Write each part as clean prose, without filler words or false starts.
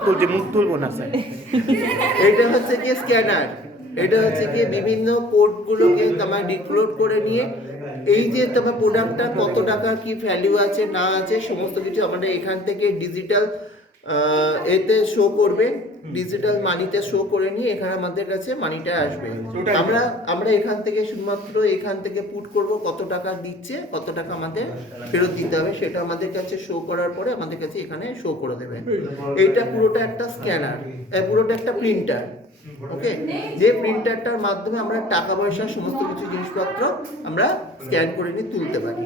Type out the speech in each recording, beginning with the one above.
তুলছি, মুখ তুলবো না স্যার। এটা হচ্ছে কি স্ক্যানার, এটা হচ্ছে কি বিভিন্ন কোডগুলোকে তোমার ডিক্লোড করে নিয়ে এই যে তোমার প্রোডাক্টটা কত টাকা কি ভ্যালু আছে না আছে সমস্ত কিছু আমাদের এখান থেকে ডিজিটাল এতে শো করবে, ডিজিটাল মানিতে শো করে নিয়ে এখানে আমাদের কাছে মানিটা আসবে। আমরা এখান থেকে শুধুমাত্র এখান থেকে পুট করব কত টাকা দিচ্ছে, কত টাকা আমাদের ফেরত দিতে হবে, সেটা আমাদের কাছে শো করার পরে আমাদের কাছে এখানে শো করে দেবে। এইটা পুরোটা একটা স্ক্যানার, পুরোটা একটা প্রিন্টার। ওকে, যে প্রিন্টারটার মাধ্যমে আমরা টাকা পয়সা সমস্ত কিছু জিনিসপত্র আমরা স্ক্যান করে নিয়ে তুলতে পারি।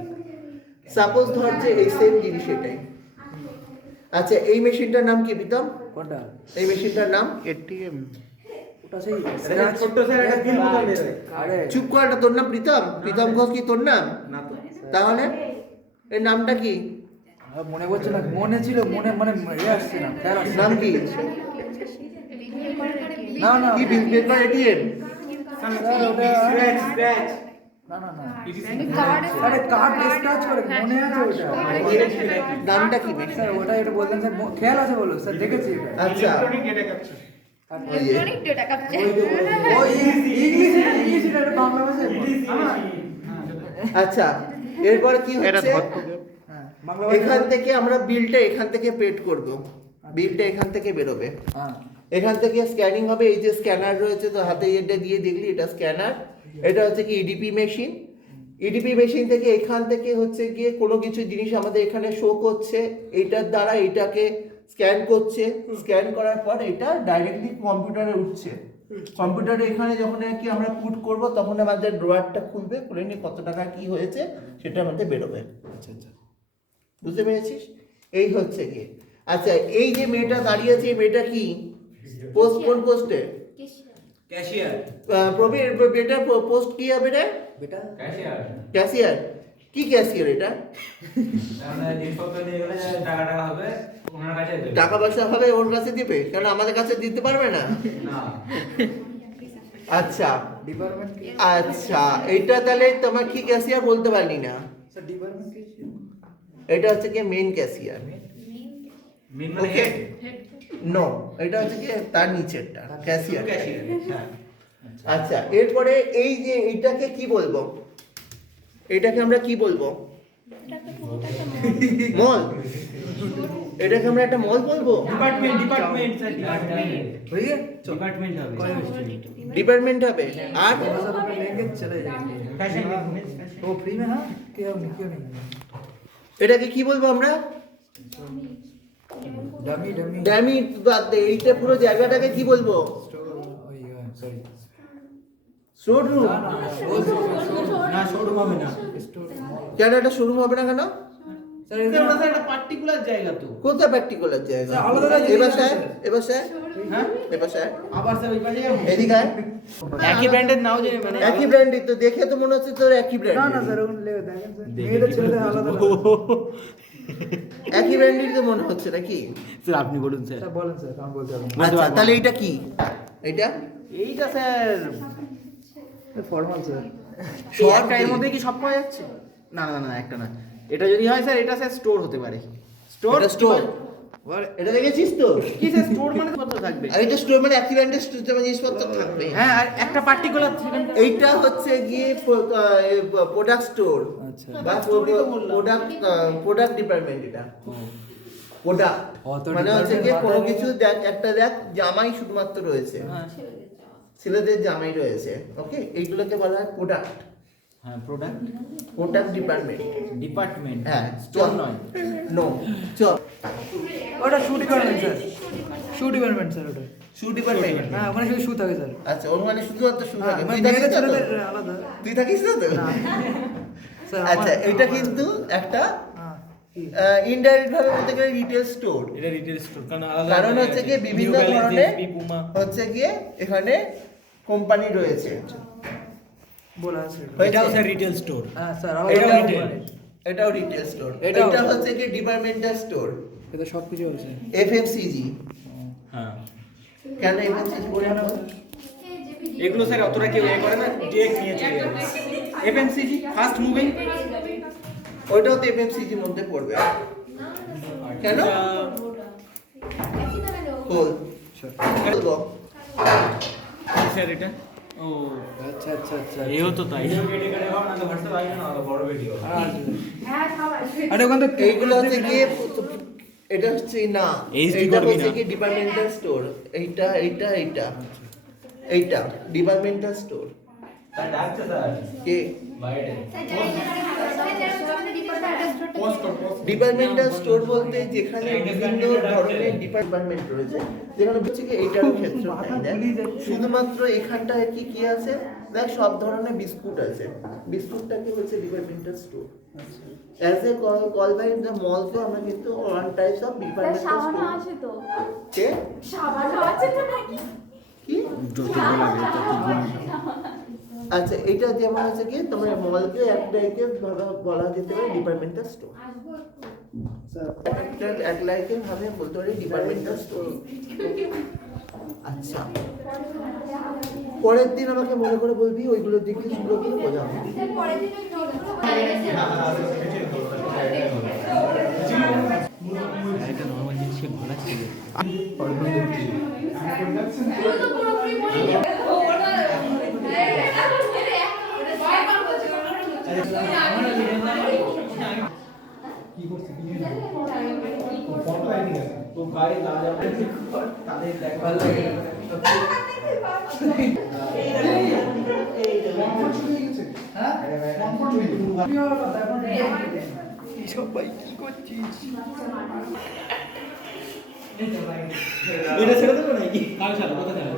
সাপোজ ধর যে এই সেম জিনিস এটাই। আচ্ছা, এই মেশিনটার নাম কি প্রীতম? কোনটা? এই মেশিনটার নাম এটিএম। ওটা সেই ছোট স্যার একটা গিল বোতল বের হয়। আরে চুপ কর, এটা তোর নাম প্রীতম? প্রীতম ঘোষ কি তোর নাম? না তো। তাহলে এর নামটা কি? মনে পড়ছে না, মনে ছিল, মনে মানে আসছে না, খেয়াল আসছে নাম কি? না না কি বিল বের কর এটিএম? স্ক্র্যাচ। না না না আরে কার্ড স্ক্র্যাচ করে মনে আছে ওটা। নামটা কি মেশিন? স্যার ওটা এটা বলতেন স্যার, খেয়াল আছে বলো স্যার, দেখেছি এটা। আচ্ছা, electronic data capture. Electronic data capture. ও ইংলিশ এটা বাংলা ভাষায় আচ্ছা, এরপর কি এটা হচ্ছে? হ্যাঁ বাংলা এখান থেকে আমরা বিলটা এখান থেকে পেড করব, বিলটা এখান থেকে বেরোবে, হ্যাঁ এখান থেকে স্ক্যানিং হবে। এই যে স্ক্যানার রয়েছে তো হাতে এটা দিয়ে দেখলি, এটা স্ক্যানার। এটা হচ্ছে কি ইডিপি মেশিন। ইডিপি মেশিন থেকে এখান থেকে হচ্ছে গিয়ে কোনো কিছু জিনিস আমাদের এখানে শো করছে, এইটার দ্বারা এটাকে স্ক্যান করছে, স্ক্যান করার পর এটা ডাইরেক্টলি কম্পিউটারে উঠছে। কম্পিউটারে এখানে যখন কি আমরা পুট করব তখন আমাদের ড্রয়ারটা খুলবে, খুলে নিয়ে কত টাকা কি হয়েছে সেটা আমাদের বেরোবে। আচ্ছা আচ্ছা বুঝতে পেরেছিস? এই হচ্ছে কি। আচ্ছা, এই যে মেয়েটা দাঁড়িয়ে আছে, এই মেয়েটা কি পোস্ট, কোন পোস্টে? ক্যাশিয়ার। প্রবীর, বেটা পোস্ট কি হবে রে? বেটা ক্যাশিয়ার। ক্যাশিয়ার। কি ক্যাশিয়ার এটা? আমরা জিনিসপত্র নিয়ে গেলে টাকা টাকা হবে ওনার কাছে দেবে। টাকা পয়সা হবে ওর কাছে দিবে, কেন আমাদের কাছে দিতে পারবে না? না। আচ্ছা ডিপার্টমেন্ট কি আচ্ছা, এইটা তাহলে তোমার কি ক্যাশিয়ার বলতে পারলি না? স্যার ডিপার্টমেন্ট কি এটা হচ্ছে কি মেইন ক্যাশিয়ার। মেন মানে ওকে, হেড। নো, এটা হচ্ছে কি তার নিচেরটা ক্যাশিয়ার। ক্যাশিয়ার। হ্যাঁ। আচ্ছা, এরপরে এই যে এইটাকে কি বলবো? এটাকে আমরা কি বলবো? মল। এটাকে আমরা একটা মল বলবো? Department sir, department. হয়ে গেছে ডিপার্টমেন্ট হবে। ডিপার্টমেন্ট হবে। আর 1000 रुपए लेंगे चले जाएंगे ফ্যাশন। वो फ्री में हाँ क्यों नहीं এটাকে কি বলবো আমরা? डमी डमी ড্যামি বাদ দে, এইটা পুরো জায়গাটাকে কি বলবো? Sorry showroom. ना ना वो না শোরুম হবে না। কেন এটা শোরুম হবে না কেন? सर ওটা স্যার একটা পার্টিকুলার জায়গা তো। কোথায় প্র্যাকটিক্যাল জায়গা? স্যার, আলাদা জায়গা এবার আছে, স্যার, স্যার। এবার স্যার, হ্যাঁ? এবার স্যার, আবার স্যার ওই পাশে যাবো। এদিকে আয়। একই ব্র্যান্ডের নাও জেনে মানে একই ব্র্যান্ডই তো, দেখে তো মনে হচ্ছে তোর একই ব্র্যান্ড। ना ना सर उन ले देंगे सर मेरे चलते आलादा একই ব্র্যান্ডই তো মনে হচ্ছে নাকি? স্যার আপনি বলুন স্যার। सर बोलें सर हम बोलते हैं আচ্ছা, তাহলে এটা কি? এটা এইটা স্যার फॉर्मल सर একটা এর মধ্যে কি সব পাওয়া যাচ্ছে? না না না একটা না, এটা যদি হয় স্যার এটা স্যার স্টোর হতে পারে। স্টোর এটা স্টোর। এটা দেখেছিস তো? কি স্যার স্টোর মানে কত থাকবে? আর এটা স্টোর মানে একই ব্র্যান্ডের জিনিসপত্র থাকবে। হ্যাঁ আর একটা পার্টিকুলার এইটা হচ্ছে গিয়ে প্রোডাক্ট স্টোর আচ্ছা বা প্রোডাক্ট ডিপার্টমেন্ট। এটা প্রোডাক্ট অত মানে হচ্ছে গিয়ে department কোনো মাথায় কিছু দেখ, একটা দেখ জামাই শুধুমাত্র রয়েছে, ছেলেদের জামাই রয়েছে। ওকে, এইগুলোকে বলা হয় প্রোডাক্ট, হ্যাঁ প্রোডাক্ট প্রোডাক্ট ডিপার্টমেন্ট। ডিপার্টমেন্ট। হ্যাঁ, স্টোর নয়। নো, চল। ওটা শু ডিপার্টমেন্ট স্যার শু ডিপার্টমেন্ট স্যার ওটা শু ডিপার্টমেন্ট। হ্যাঁ ওখানে শুধু শু থাকে স্যার আচ্ছা, ওর মানে শুধুমাত্র শু থাকে। মানে তুই থাকিস মেয়েদের না তো? ছেলেদের আলাদা তুই থাকিস না তো? না স্যার আচ্ছা, এটা কিন্তু একটা হ্যাঁ ইনডাইরেক্ট ভাবে বলতে গেলে রিটেল স্টোর। এটা রিটেল স্টোর কারণ হচ্ছে গিয়ে বিভিন্ন ধরনের হচ্ছে গিয়ে এখানে কোম্পানি রয়েছে। बोला सर এটাও স্যার রিটেল স্টোর। হ্যাঁ স্যার এটাও এটাও retail। এটাও রিটেল স্টোর। এটাও। এটা হচ্ছে কি ডিপার্টমেন্টাল স্টোর। এটা সব কিছু আছে এফএমসিজি। হ্যাঁ কেন এফএমসিজি বলে না? এগুলো স্যার অতটা কেউ এ করে না, ডিরেক্ট নিয়ে চলে যাবে। FMCG fast moving. ওইটাও তো এফএমসিজির মধ্যে পড়বে। কেন? খোল বলবো। স্যার এটা ও আচ্ছা আচ্ছা আচ্ছা এও তো তাই আরে ওখান থেকে এইগুলো হচ্ছে গিয়ে এটা হচ্ছে না HD এইটা করবি হচ্ছে না। কি ডিপার্টমেন্টাল স্টোর, এইটা এইটা ডিপার্টমেন্টাল স্টোর কে ডিপার্টমেন্টাল স্টোর বলতে যেখানে বিভিন্ন ধরনের ডিপার্টমেন্ট রয়েছে, যেখানে হচ্ছে কি এইটার ক্ষেত্রে নাই, দেখ, শুধুমাত্র এখানটায় কি কি আছে, দেখ সব ধরনের বিস্কুট আছে, বিস্কুটটাকে হচ্ছে departmental store. As a call by the মলকে আমরা কিন্তু one types of departmental store আছে তো কে সাবান আছে তো নাকি কি আচ্ছা, এটা যেমন আছে কি তোমার মলকে এক লাইকে বলা যেতে পারে ডিপার্টমেন্টাল স্টোর, এক লাইকে ভাবে বলতে পারি ডিপার্টমেন্টাল স্টোর। আচ্ছা, পরের দিন আমাকে মনে করে বলবি ওইগুলোর দিকে শুরু করে বোঝাবো। এটা নরমাল জিনিসকে ঘোলা ছিল সবাই কি করছিস? এটা ছেড়ে দেবো নাকি কাল ছাড়ো কথা ছাড়ো